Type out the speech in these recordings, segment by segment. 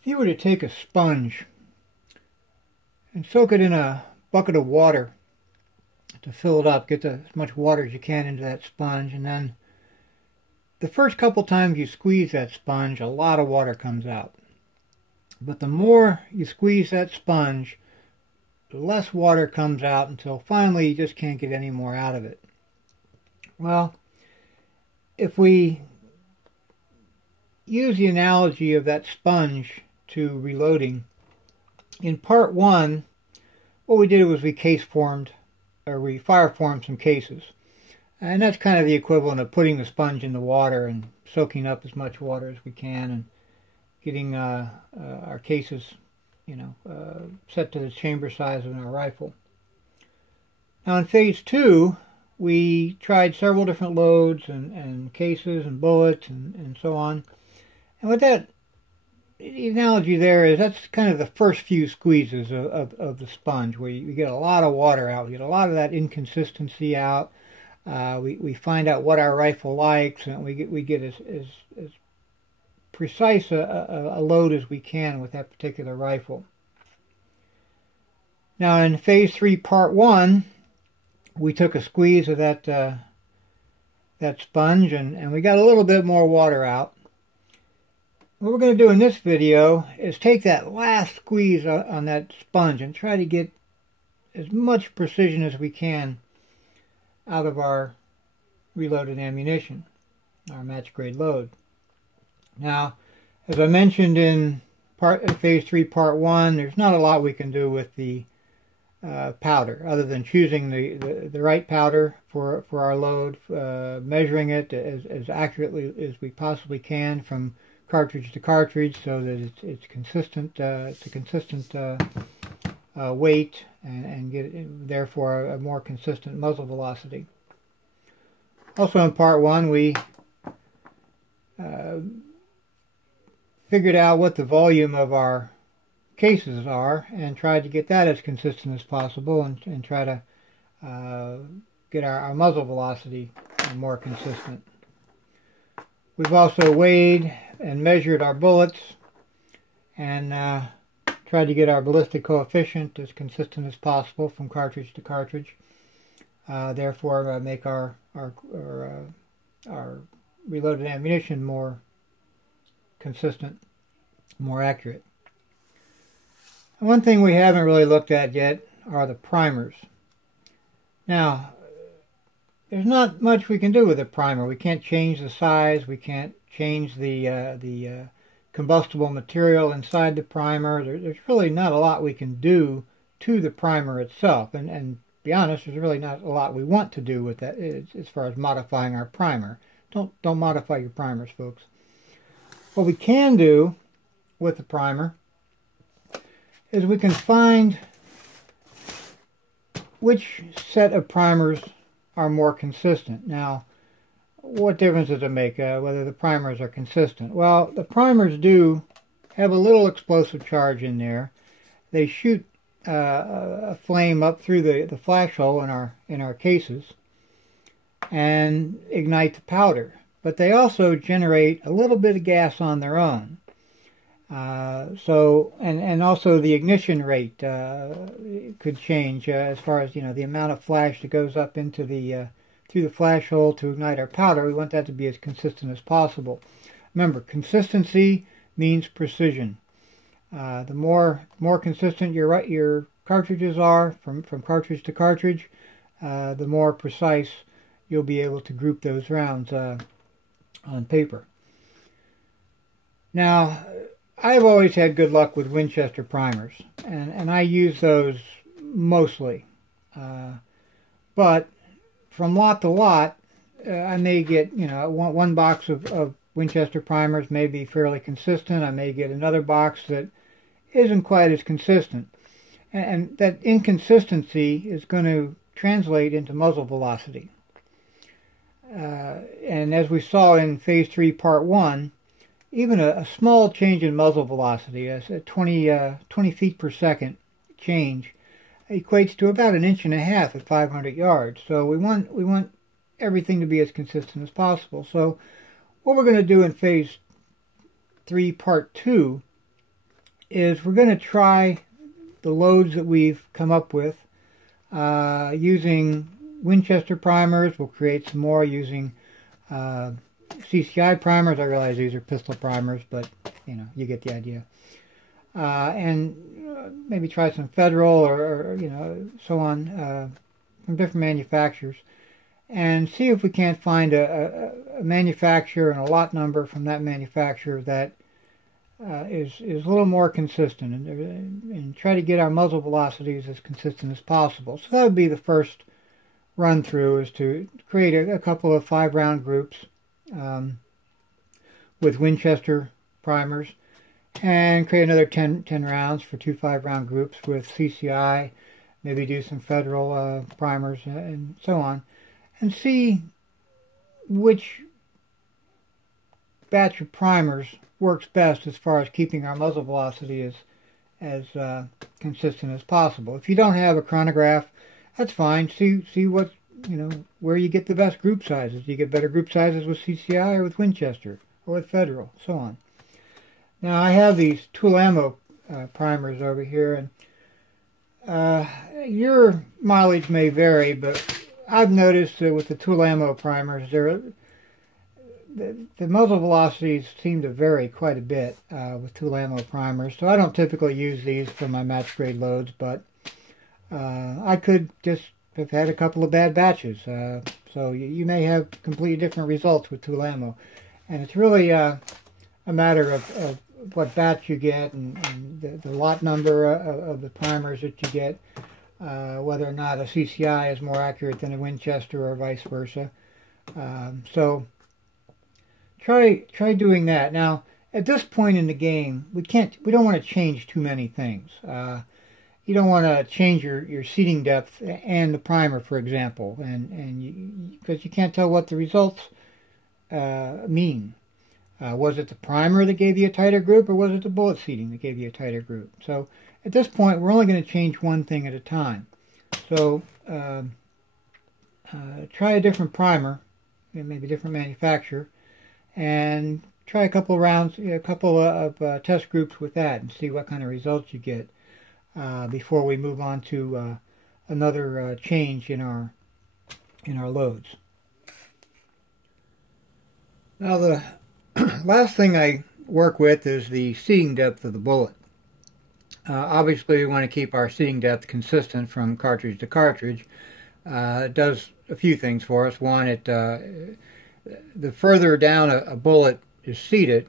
If you were to take a sponge and soak it in a bucket of water to fill it up, get as much water as you can into that sponge, and then the first couple times you squeeze that sponge, a lot of water comes out. But the more you squeeze that sponge, the less water comes out until finally you just can't get any more out of it. Well, if we use the analogy of that sponge to reloading, in part one, what we did was we fire formed some cases. And that's kind of the equivalent of putting the sponge in the water and soaking up as much water as we can and getting our cases, set to the chamber size of our rifle. Now in phase two, we tried several different loads and cases and bullets and so on. And with that, the analogy there is that's kind of the first few squeezes of the sponge, where you get a lot of water out, we get a lot of that inconsistency out. We find out what our rifle likes, and we get as precise a load as we can with that particular rifle. Now in phase three, part one, we took a squeeze of that sponge, and we got a little bit more water out. What we're going to do in this video is take that last squeeze on that sponge and try to get as much precision as we can out of our reloaded ammunition, our match grade load. Now, as I mentioned in phase 3 part 1, there's not a lot we can do with the powder other than choosing the right powder for our load, measuring it as accurately as we possibly can from cartridge to cartridge so that it's consistent, it's a consistent weight and get therefore a more consistent muzzle velocity. Also in part 1 we figured out what the volume of our cases are and tried to get that as consistent as possible and try to get our muzzle velocity more consistent. We've also weighed and measured our bullets and tried to get our ballistic coefficient as consistent as possible from cartridge to cartridge. Therefore, make our reloaded ammunition more consistent, more accurate. And one thing we haven't really looked at yet are the primers. Now, there's not much we can do with a primer. We can't change the size. We can't change the combustible material inside the primer. There's really not a lot we can do to the primer itself. And to be honest, there's really not a lot we want to do with that as far as modifying our primer. Don't modify your primers, folks. What we can do with the primer is we can find which set of primers are more consistent. Now, what difference does it make whether the primers are consistent? Well, the primers do have a little explosive charge in there. They shoot a flame up through the flash hole in our cases and ignite the powder. But they also generate a little bit of gas on their own. And also the ignition rate could change as far as the amount of flash that goes up into through the flash hole to ignite our powder. We want that to be as consistent as possible. Remember, consistency means precision. The more consistent your cartridges are from cartridge to cartridge, the more precise you'll be able to group those rounds on paper. Now, I've always had good luck with Winchester primers, and I use those mostly. But from lot to lot, I may get, one box of Winchester primers may be fairly consistent. I may get another box that isn't quite as consistent. And that inconsistency is going to translate into muzzle velocity. And as we saw in phase 3 part 1, even a small change in muzzle velocity, a 20 feet per second change, equates to about 1.5 inches at 500 yards. So we want everything to be as consistent as possible. So what we're going to do in phase 3 part 2 is we're going to try the loads that we've come up with using Winchester primers. We'll create some more using CCI primers. I realize these are pistol primers, but you know, you get the idea. And maybe try some Federal or you know, so on from different manufacturers, and see if we can't find a manufacturer and a lot number from that manufacturer that is a little more consistent, and try to get our muzzle velocities as consistent as possible. So that would be the first run through, is to create a couple of 5-round groups with Winchester primers, and create another 10 rounds for 2 5-round groups with CCI, maybe do some Federal primers and so on, and see which batch of primers works best as far as keeping our muzzle velocity as consistent as possible. If you don't have a chronograph, that's fine. See what, you know, where you get the best group sizes. You get better group sizes with CCI or with Winchester or with Federal, so on. Now I have these tool ammo primers over here, and your mileage may vary, but I've noticed that with the tool ammo primers, the muzzle velocities seem to vary quite a bit with tool ammo primers. So I don't typically use these for my match grade loads, but I could just have had a couple of bad batches. So you may have completely different results with tool ammo, and it's really a matter of what batch you get, and the lot number of the primers that you get, whether or not a CCI is more accurate than a Winchester or vice versa. So try doing that. Now, at this point in the game, we don't want to change too many things. You don't want to change your seating depth and the primer, for example, and because you can't tell what the results mean. Was it the primer that gave you a tighter group, or was it the bullet seating that gave you a tighter group? So at this point, we're only going to change one thing at a time. So try a different primer, maybe a different manufacturer, and try a couple of rounds, a couple of test groups with that, and see what kind of results you get before we move on to another change in our loads. Now the last thing I work with is the seating depth of the bullet. Obviously, we want to keep our seating depth consistent from cartridge to cartridge. It does a few things for us. One, the further down a bullet is seated,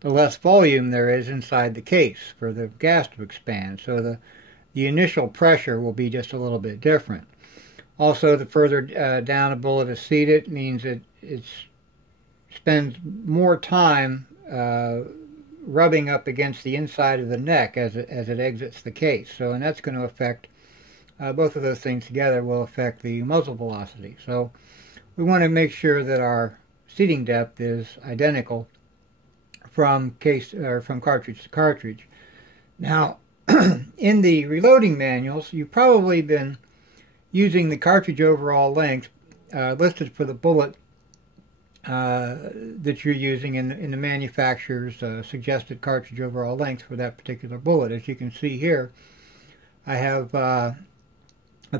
the less volume there is inside the case for the gas to expand. So the initial pressure will be just a little bit different. Also, the further down a bullet is seated means it spends more time rubbing up against the inside of the neck as it exits the case. So, and that's going to affect, both of those things together will affect the muzzle velocity. So we want to make sure that our seating depth is identical from cartridge to cartridge. Now, in the reloading manuals, you've probably been using the cartridge overall length listed for the bullet that you're using in the manufacturer's suggested cartridge overall length for that particular bullet. As you can see here, I have a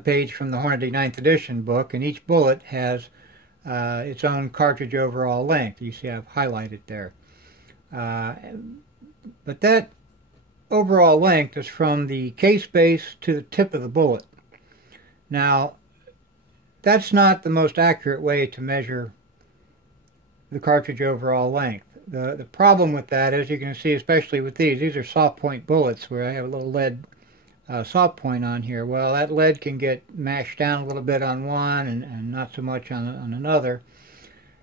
page from the Hornady 9th edition book, and each bullet has its own cartridge overall length. You see I've highlighted there. But that overall length is from the case base to the tip of the bullet. Now, that's not the most accurate way to measure the cartridge overall length. The problem with that, as you can see, especially with these are soft point bullets where I have a little lead soft point on here. Well, that lead can get mashed down a little bit on one and not so much on another.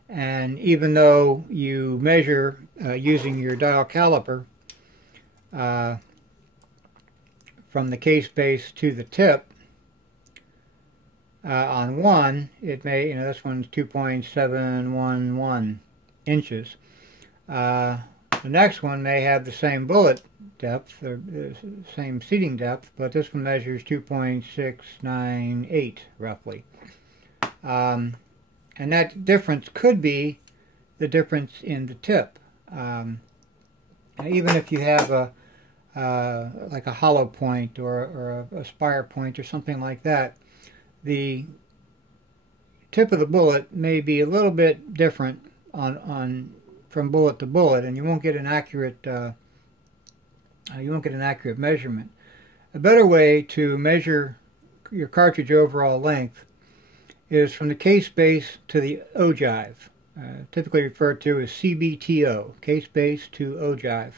And even though you measure using your dial caliper from the case base to the tip on one, it may, this one's 2.711 inches. The next one may have the same bullet depth, or the same seating depth, but this one measures 2.698 roughly. And that difference could be the difference in the tip. Even if you have a like a hollow point or a spire point or something like that, the tip of the bullet may be a little bit different on from bullet to bullet, and you won't get an accurate measurement. A better way to measure your cartridge overall length is from the case base to the ogive, typically referred to as CBTO, case base to ogive.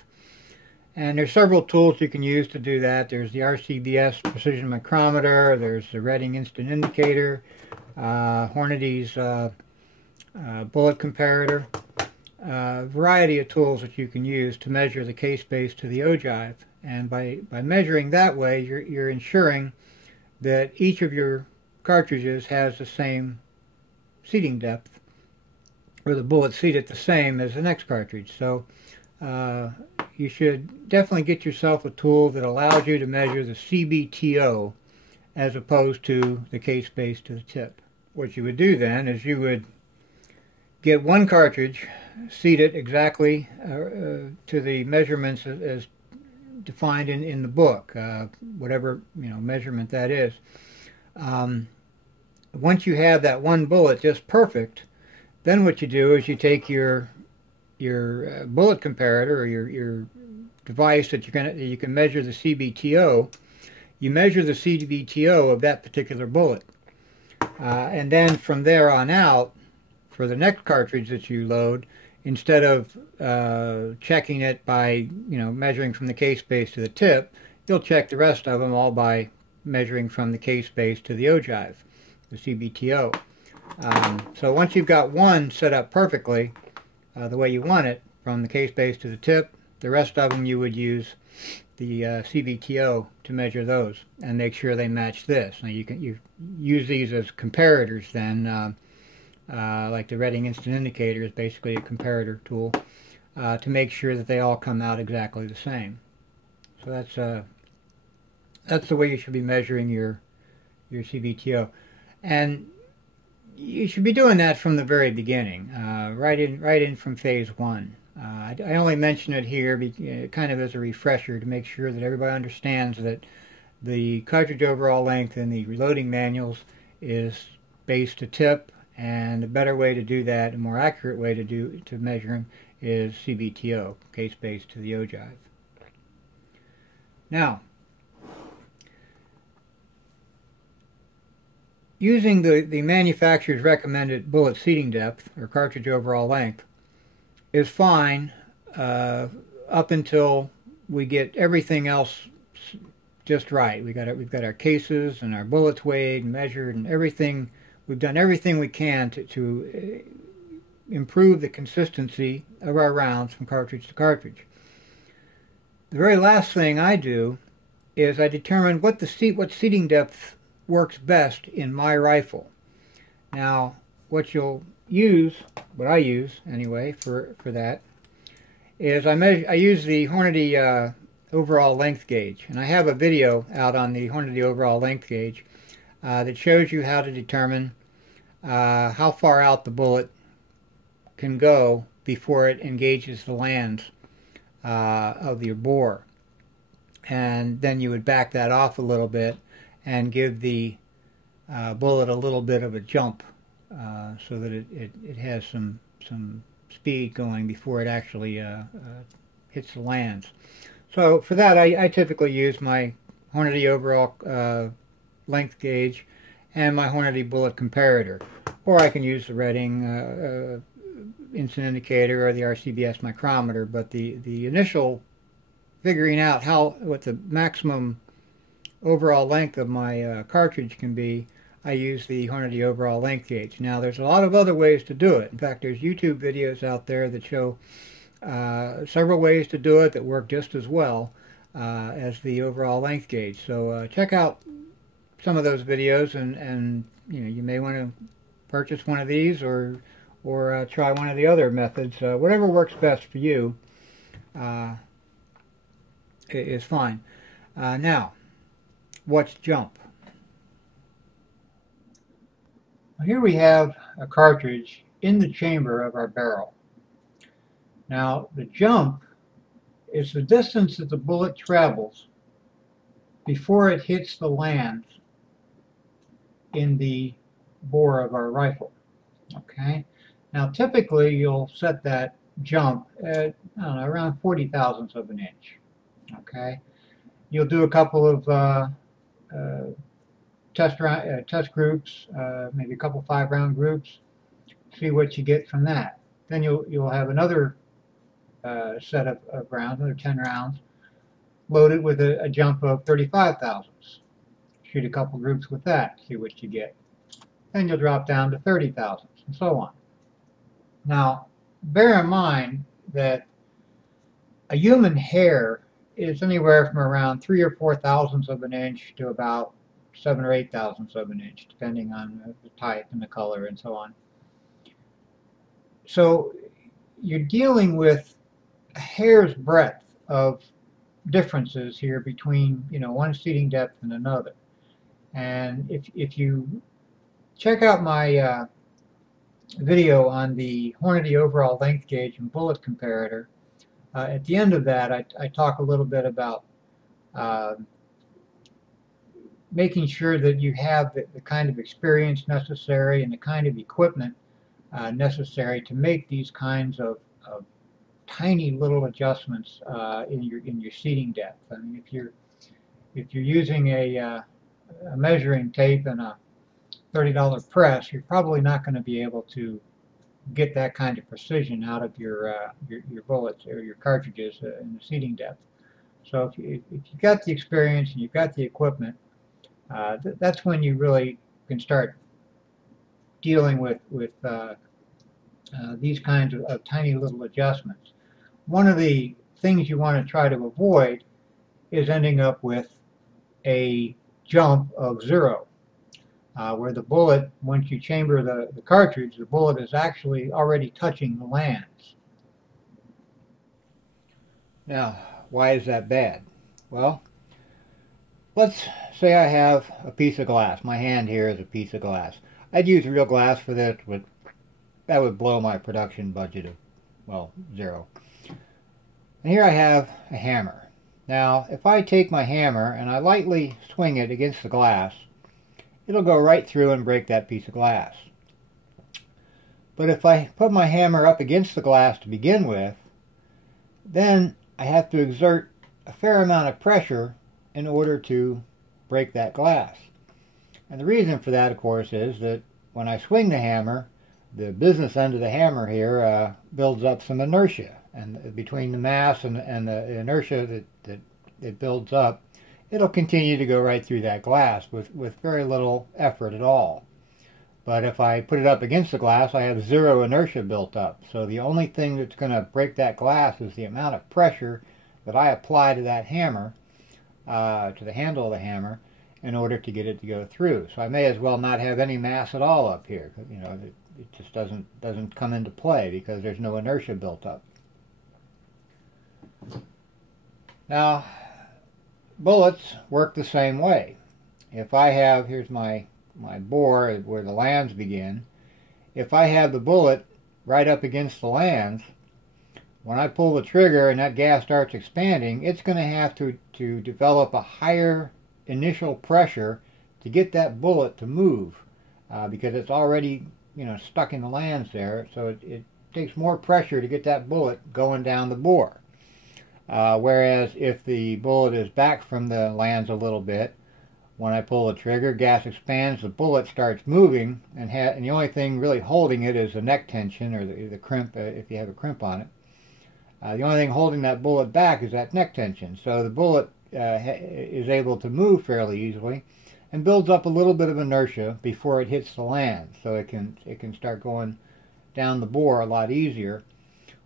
And there's several tools you can use to do that. There's the RCBS precision micrometer, there's the Reading instant indicator, Hornady's bullet comparator, a variety of tools that you can use to measure the case base to the ogive. And by measuring that way, you're ensuring that each of your cartridges has the same seating depth, or the bullet seated the same as the next cartridge. So you should definitely get yourself a tool that allows you to measure the CBTO as opposed to the case base to the tip. What you would do then is you would get one cartridge, seat it exactly to the measurements as defined in the book, whatever measurement that is. Once you have that one bullet just perfect, then what you do is you take your bullet comparator, or your device that you can measure the CBTO. You measure the CBTO of that particular bullet, and then from there on out, for the next cartridge that you load, instead of checking it by measuring from the case base to the tip, you'll check the rest of them all by measuring from the case base to the ogive, the CBTO. So once you've got one set up perfectly the way you want it, from the case base to the tip, the rest of them you would use the CBTO to measure those and make sure they match this. Now you use these as comparators then, like the Reading instant indicator is basically a comparator tool to make sure that they all come out exactly the same. So that's the way you should be measuring your CBTO, and you should be doing that from the very beginning, right in from phase one. I only mention it here kind of as a refresher to make sure that everybody understands that the cartridge overall length in the reloading manuals is base to tip, and a better way to do that, a more accurate way to measure them, is CBTO, case base to the ogive. Now, using the manufacturer's recommended bullet seating depth, or cartridge overall length, is fine up until we get everything else just right. We've got our cases and our bullets weighed and measured and everything. We've done everything we can to improve the consistency of our rounds from cartridge to cartridge. The very last thing I do is I determine what seating depth works best in my rifle. Now, what I use anyway for that, is I use the Hornady overall length gauge, and I have a video out on the Hornady overall length gauge that shows you how to determine how far out the bullet can go before it engages the lands of your bore. And then you would back that off a little bit and give the bullet a little bit of a jump so that it has some speed going before it actually hits the lands. So for that, I typically use my Hornady overall length gauge and my Hornady bullet comparator, or I can use the Reading instant indicator or the RCBS micrometer. But the initial figuring out what the maximum overall length of my cartridge can be, I use the Hornady overall length gauge. Now, there's a lot of other ways to do it. In fact, there's YouTube videos out there that show several ways to do it that work just as well as the overall length gauge. So check out some of those videos, and you may want to purchase one of these or try one of the other methods. Whatever works best for you is fine. Now, what's jump? Here we have a cartridge in the chamber of our barrel. Now, the jump It's the distance that the bullet travels before it hits the land in the bore of our rifle. Okay? Now typically you'll set that jump at, I don't know, around 40 thousandths of an inch. Okay? You'll do a couple of test groups, maybe a couple 5-round groups, see what you get from that. Then you'll have another set of rounds, another 10 rounds, loaded with a jump of 35 thousandths. Shoot a couple groups with that, see what you get. Then you'll drop down to 30 thousandths, and so on. Now, bear in mind that a human hair is anywhere from around 3 or 4 thousandths of an inch to about 7 or 8 thousandths of an inch, depending on the type and the color and so on. So you're dealing with a hair's breadth of differences here between, one seating depth and another. And if you check out my video on the Hornady overall length gauge and bullet comparator, at the end of that I talk a little bit about making sure that you have the kind of experience necessary and the kind of equipment necessary to make these kinds of tiny little adjustments in your seating depth. I mean, if you're using a measuring tape and a $30 press, you're probably not going to be able to get that kind of precision out of your bullets or your cartridges in the seating depth. So if you've got the experience and you've got the equipment, that's when you really can start dealing with these kinds of tiny little adjustments. One of the things you want to try to avoid is ending up with a jump of 0, where the bullet, once you chamber the cartridge, the bullet is actually already touching the lands. Now, why is that bad? Well, let's say I have a piece of glass. My hand here is a piece of glass. I'd use real glass for this, but that would blow my production budget of, well, 0. And here I have a hammer. Now, if I take my hammer and I lightly swing it against the glass, it'll go right through and break that piece of glass. But if I put my hammer up against the glass to begin with, then I have to exert a fair amount of pressure in order to break that glass. And the reason for that, of course, is that when I swing the hammer, the business end of the hammer here builds up some inertia. And between the mass and the inertia that it builds up, it'll continue to go right through that glass with very little effort at all. But if I put it up against the glass, I have 0 inertia built up. So the only thing that's going to break that glass is the amount of pressure that I apply to that hammer, to the handle of the hammer, in order to get it to go through. So I may as well not have any mass at all up here. It just doesn't come into play because there's no inertia built up. Now, bullets work the same way. If I have, here's my bore where the lands begin. If I have the bullet right up against the lands, when I pull the trigger and that gas starts expanding, it's going to have to develop a higher initial pressure to get that bullet to move because it's already stuck in the lands there. So it takes more pressure to get that bullet going down the bore. Whereas if the bullet is back from the lands a little bit, when I pull the trigger, gas expands, the bullet starts moving, and the only thing really holding it is the neck tension or the crimp, if you have a crimp on it. The only thing holding that bullet back is that neck tension. So the bullet is able to move fairly easily and builds up a little bit of inertia before it hits the land. So it can start going down the bore a lot easier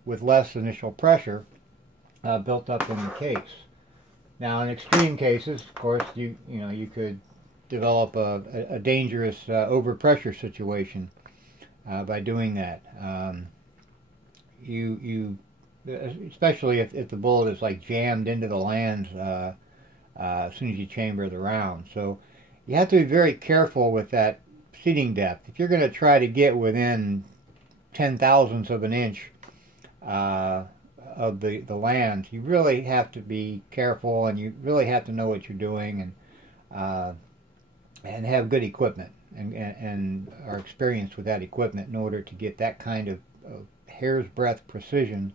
with less initial pressure built up in the case. Now, in extreme cases, of course, you could develop a dangerous overpressure situation by doing that. Especially if the bullet is like jammed into the lands as soon as you chamber the round. So you have to be very careful with that seating depth. If you're going to try to get within 10 thousandths of an inch of the land, you really have to be careful, and you really have to know what you're doing, and have good equipment, and are experienced with that equipment in order to get that kind of hair's breadth precision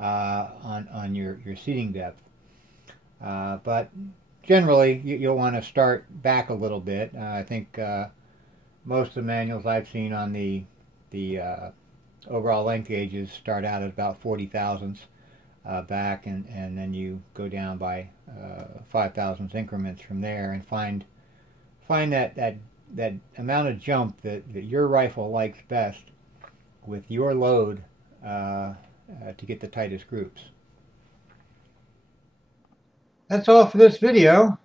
on your seating depth. But generally, you'll want to start back a little bit. I think most of the manuals I've seen on the overall length gauges start out at about 40 thousandths back, and then you go down by 5 thousandths increments from there, and find that amount of jump that your rifle likes best with your load to get the tightest groups. That's all for this video.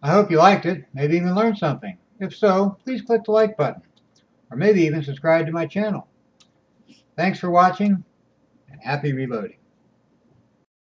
I hope you liked it, maybe even learned something. If so, please click the like button, or maybe even subscribe to my channel. Thanks for watching, and happy reloading.